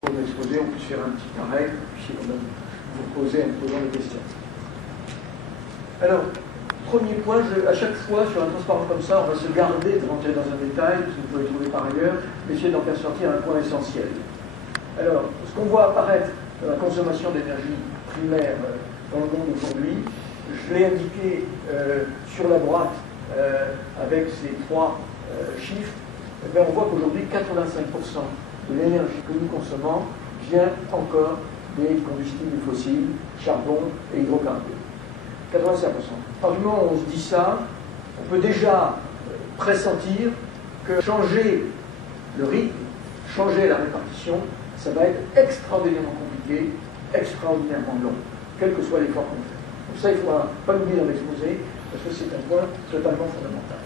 Pour l'exposer, on peut faire un petit arrêt, puis on va vous poser en posant des questions. Alors, premier point, à chaque fois sur un transparent comme ça, on va se garder de rentrer dans un détail, parce que vous pouvez le trouver par ailleurs, mais essayer d'en faire sortir un point essentiel. Alors, ce qu'on voit apparaître dans la consommation d'énergie primaire dans le monde aujourd'hui, je l'ai indiqué sur la droite avec ces trois chiffres, eh bien, on voit qu'aujourd'hui 85% de l'énergie que nous consommons vient encore des combustibles fossiles, charbon et hydrocarbures. 85%. À partir du moment où on se dit ça, on peut déjà pressentir que changer le rythme, changer la répartition, ça va être extraordinairement compliqué, extraordinairement long, quel que soit l'effort qu'on fait. Donc ça, il ne faut pas l'oublier dans l'exposé, parce que c'est un point totalement fondamental.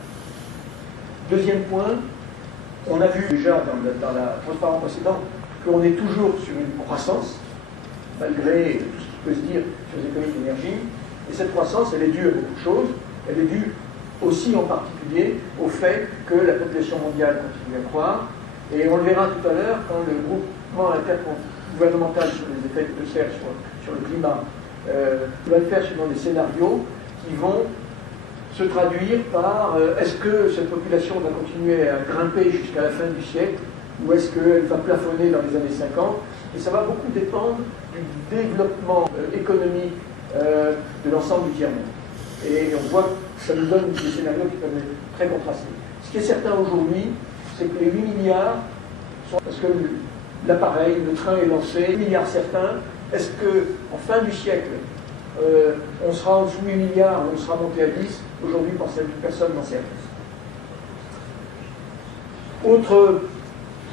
Deuxième point, on a vu déjà dans la transparence précédente qu'on est toujours sur une croissance, malgré tout ce qui peut se dire sur les économies d'énergie. Et cette croissance, elle est due à beaucoup de choses. Elle est due aussi en particulier au fait que la population mondiale continue à croître. Et on le verra tout à l'heure quand le groupement intergouvernemental sur les effets de serre sur le climat va le faire selon des scénarios qui vont se traduire par est-ce que cette population va continuer à grimper jusqu'à la fin du siècle ou est-ce qu'elle va plafonner dans les années 50. Et ça va beaucoup dépendre du développement économique de l'ensemble du tiers-monde. Et on voit que ça nous donne des scénarios qui peuvent être très contrastés. Ce qui est certain aujourd'hui, c'est que les 8 milliards sont... Parce que l'appareil, le train est lancé, 8 milliards certains. Est-ce qu'en fin du siècle, on sera en dessous de 8 milliards, on sera monté à 10? Aujourd'hui, personne n'en sait rien. Autre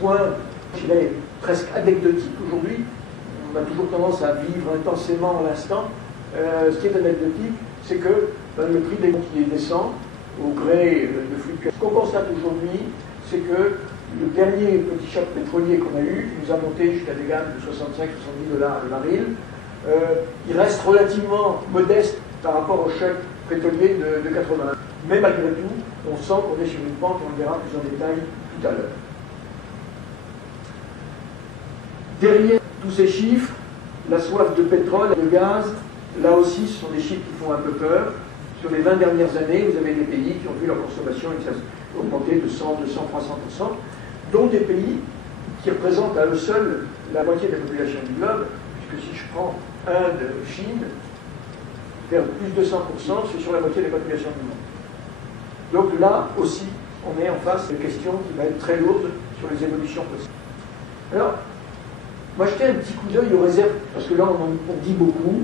point, je dirais presque anecdotique aujourd'hui, on a toujours tendance à vivre intensément l'instant. Ce qui est anecdotique, c'est que le prix des qui descend au gré de flux de cash. Ce qu'on constate aujourd'hui, c'est que le dernier petit choc pétrolier qu'on a eu, qui nous a monté jusqu'à des gammes de 65-70 dollars le baril, il reste relativement modeste par rapport au choc pétrolier de 80. Mais malgré tout, on sent qu'on est sur une pente, on le verra plus en détail tout à l'heure. Derrière tous ces chiffres, la soif de pétrole, de gaz, là aussi, ce sont des chiffres qui font un peu peur. Sur les 20 dernières années, vous avez des pays qui ont vu leur consommation augmenter de 100, 200, 300%, dont des pays qui représentent à eux seuls la moitié de la population du globe, puisque si je prends Inde, Chine, vers plus de 100%, c'est sur la moitié de la population du monde. Donc là aussi, on est en face d'une question qui va être très lourde sur les évolutions possibles. Alors, moi je fais un petit coup d'œil aux réserves, parce que là on dit beaucoup,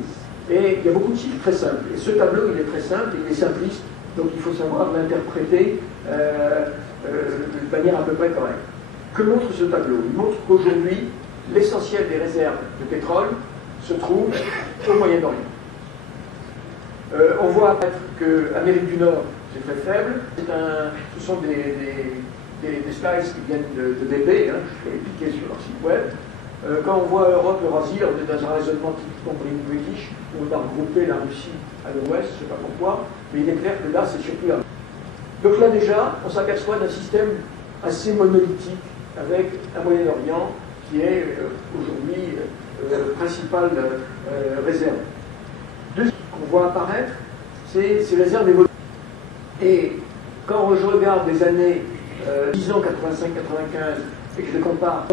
et il y a beaucoup de chiffres très simples. Et ce tableau, il est très simple, il est simpliste, donc il faut savoir l'interpréter de manière à peu près correcte. Que montre ce tableau? Il montre qu'aujourd'hui, l'essentiel des réserves de pétrole se trouve au Moyen-Orient. On voit apparaître que l'Amérique du Nord, c'est très faible. Ce sont des slides qui viennent de BP, hein, je vais les cliquer sur leur site web. Quand on voit Europe, Eurasie, on est dans un raisonnement typiquement british, où on a regroupé la Russie à l'ouest, je ne sais pas pourquoi, mais il est clair que là, c'est surtout la Russie. Donc là déjà, on s'aperçoit d'un système assez monolithique, avec un Moyen-Orient qui est aujourd'hui principale réserve. Deuxième qu'on voit apparaître, c'est ces réserves évoluent. Et quand je regarde les années 10 ans 85-95 et que je les compare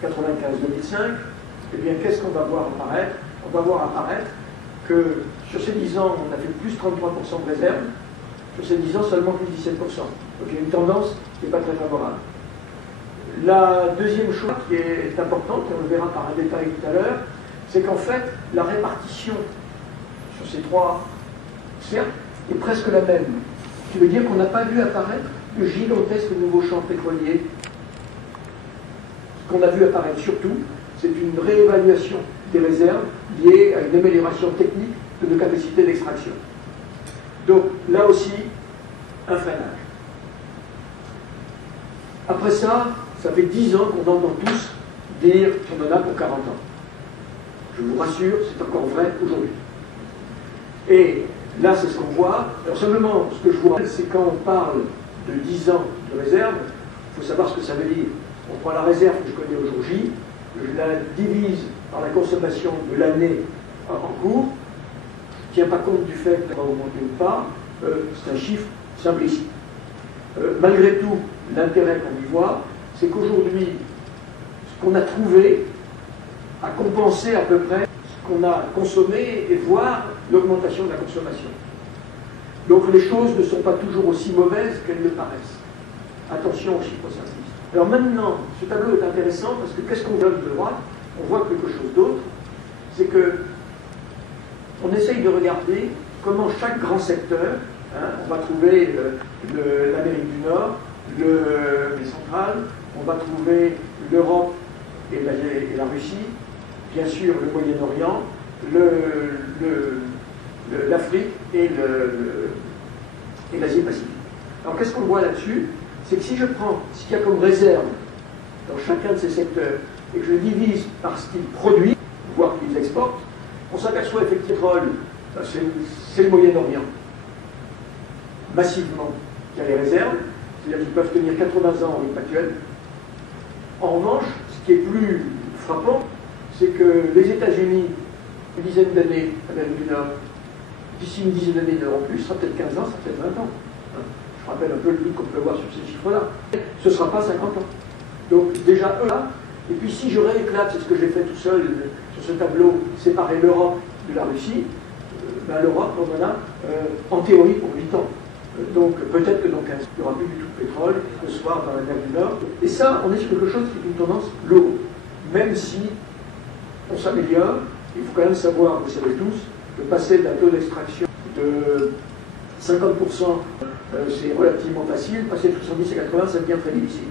95-2005, eh bien, qu'est-ce qu'on va voir apparaître? On va voir apparaître que sur ces 10 ans, on a fait plus 33% de réserve, sur ces 10 ans, seulement plus 17%. Donc il y a une tendance qui n'est pas très favorable. La deuxième chose qui est importante, et on le verra par un détail tout à l'heure, c'est qu'en fait, la répartition sur ces trois cercles est presque la même. Ce qui veut dire qu'on n'a pas vu apparaître de gigantesques nouveaux champs pétroliers. Ce qu'on a vu apparaître surtout, c'est une réévaluation des réserves liée à une amélioration technique de nos capacités d'extraction. Donc là aussi, un freinage. Après ça, ça fait 10 ans qu'on entend tous dire qu'on en a pour 40 ans. Je vous rassure, c'est encore vrai aujourd'hui. Et là, c'est ce qu'on voit. Alors simplement, ce que je vous rappelle, c'est quand on parle de 10 ans de réserve, il faut savoir ce que ça veut dire. On prend la réserve que je connais aujourd'hui, je la divise par la consommation de l'année en cours, je ne tiens pas compte du fait qu'elle va augmenter ou pas, c'est un chiffre simpliste. Malgré tout, l'intérêt qu'on y voit, c'est qu'aujourd'hui, ce qu'on a trouvé a compensé à peu près ce qu'on a consommé et voire l'augmentation de la consommation. Donc les choses ne sont pas toujours aussi mauvaises qu'elles le paraissent. Attention aux chiffres simplistes. Alors maintenant, ce tableau est intéressant parce que qu'est-ce qu'on voit de droite? On voit quelque chose d'autre. C'est que on essaye de regarder comment chaque grand secteur, on va trouver l'Amérique du Nord, les centrales, on va trouver l'Europe et la Russie, bien sûr le Moyen-Orient, l'Afrique et l'Asie-Pacifique. Alors qu'est-ce qu'on voit là-dessus? C'est que si je prends ce qu'il y a comme réserve dans chacun de ces secteurs et que je divise par ce qu'ils produisent, voire qu'ils exportent, on s'aperçoit effectivement que c'est le Moyen-Orient. Massivement, il y a les réserves, c'est-à-dire qu'ils peuvent tenir 80 ans au rythme actuel. En revanche, ce qui est plus frappant, c'est que les États-Unis, une dizaine d'années, l'Amérique du Nord, d'ici une dizaine d'années, en plus, ça sera peut-être 15 ans, ça sera peut-être 20 ans. Je rappelle un peu le doute qu'on peut voir sur ces chiffres-là. Ce ne sera pas 50 ans. Donc déjà, eux là, et puis si je rééclate, c'est ce que j'ai fait tout seul sur ce tableau, séparer l'Europe de la Russie, l'Europe, on en a en théorie pour 8 ans. Donc peut-être que dans 15 ans, il n'y aura plus du tout de pétrole, le soir dans la mer du Nord. Et ça, on est sur quelque chose qui est une tendance lourde. Même si on s'améliore, il faut quand même savoir, vous savez tous, que passer d'un taux d'extraction de 50%, c'est relativement facile. Passer de 70 à 80, ça devient très difficile.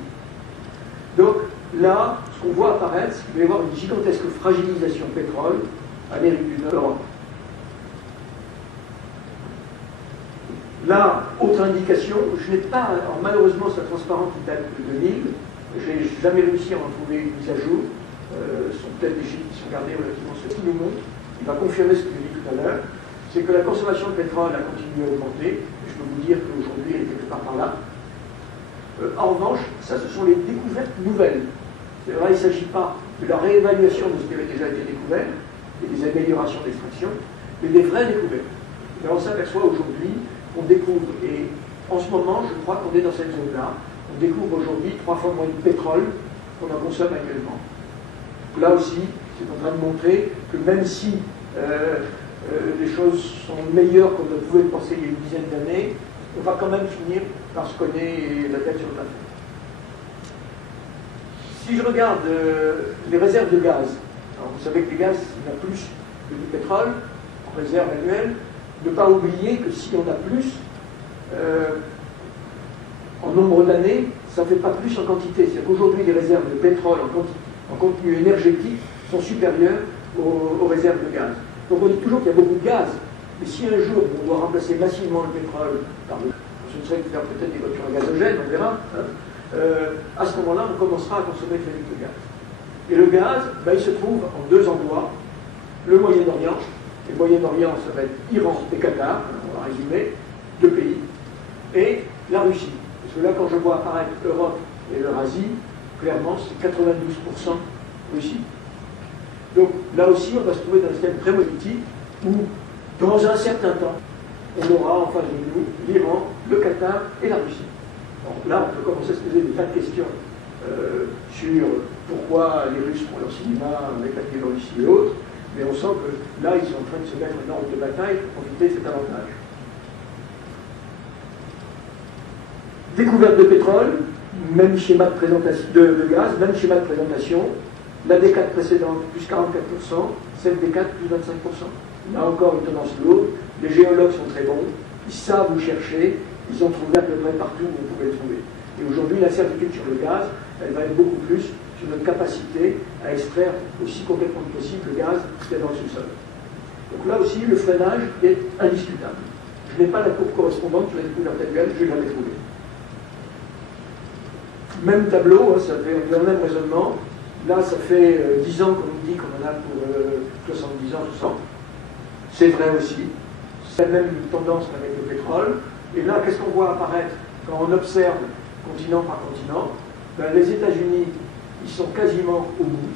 Donc là, ce qu'on voit apparaître, c'est qu'il va y avoir une gigantesque fragilisation pétrole, Amérique du Nord. Là, autre indication, je n'ai pas, alors malheureusement c'est un transparent qui date de 2000, j'ai jamais réussi à en trouver une mise à jour, ce sont peut-être des chiffres qui sont gardés relativement ce qui nous montre, il va confirmer ce que j'ai dit tout à l'heure, c'est que la consommation de pétrole a continué à augmenter, je peux vous dire qu'aujourd'hui elle est quelque part par là. En revanche, ça ce sont les découvertes nouvelles. C'est vrai, il ne s'agit pas de la réévaluation de ce qui avait déjà été découvert, et des améliorations d'extraction, mais des vraies découvertes. Et on s'aperçoit aujourd'hui qu'on découvre, et en ce moment, je crois qu'on est dans cette zone-là, on découvre aujourd'hui 3 fois moins de pétrole qu'on en consomme annuellement. Là aussi, c'est en train de montrer que même si les choses sont meilleures qu'on ne pouvait le penser il y a une dizaine d'années, on va quand même finir par se cogner la tête sur le plafond. Si je regarde les réserves de gaz, alors vous savez que les gaz, il y en a plus que du pétrole en réserve annuelle. Ne pas oublier que si on a plus, en nombre d'années, ça ne fait pas plus en quantité. C'est-à-dire qu'aujourd'hui, les réserves de pétrole en contenu énergétique sont supérieures aux réserves de gaz. Donc on dit toujours qu'il y a beaucoup de gaz, mais si un jour on doit remplacer massivement le pétrole par ce serait de faire peut-être des voitures à gazogène, on verra, à ce moment-là, on commencera à consommer très vite le gaz. Et le gaz, il se trouve en 2 endroits, le Moyen-Orient. Le Moyen-Orient, ça va être Iran et Qatar, on va résumer, 2 pays, et la Russie. Parce que là, quand je vois apparaître l'Europe et l'Eurasie, clairement, c'est 92% Russie. Donc là aussi, on va se trouver dans un système très politique où, dans un certain temps, on aura en face de nous l'Iran, le Qatar et la Russie. Donc là, on peut commencer à se poser des tas de questions sur pourquoi les Russes font leur cinéma avec la Biélorussie et autres. Mais on sent que là, ils sont en train de se mettre en ordre de bataille pour profiter de cet avantage. Découverte de pétrole, même schéma de présentation de gaz, même schéma de présentation. La décade précédente, plus 44%, cette décade, plus 25%. Là encore, une tendance lourde. Les géologues sont très bons, ils savent où chercher, ils ont trouvé à peu près partout où on pouvait le trouver. Et aujourd'hui, la certitude sur le gaz, elle va être beaucoup plus sur notre capacité à extraire aussi complètement que possible le gaz qui est dans le sous-sol. Donc là aussi, le freinage est indiscutable. Je n'ai pas la courbe correspondante sur la découverte actuelle, je ne l'ai jamais trouvée. Même tableau, ça fait le même raisonnement. Là, ça fait 10 ans qu'on nous dit qu'on en a pour 70 ans, 60. C'est vrai aussi. C'est la même tendance qu'avec le pétrole. Et là, qu'est-ce qu'on voit apparaître quand on observe continent par continent? Les États-Unis, ils sont quasiment au bout.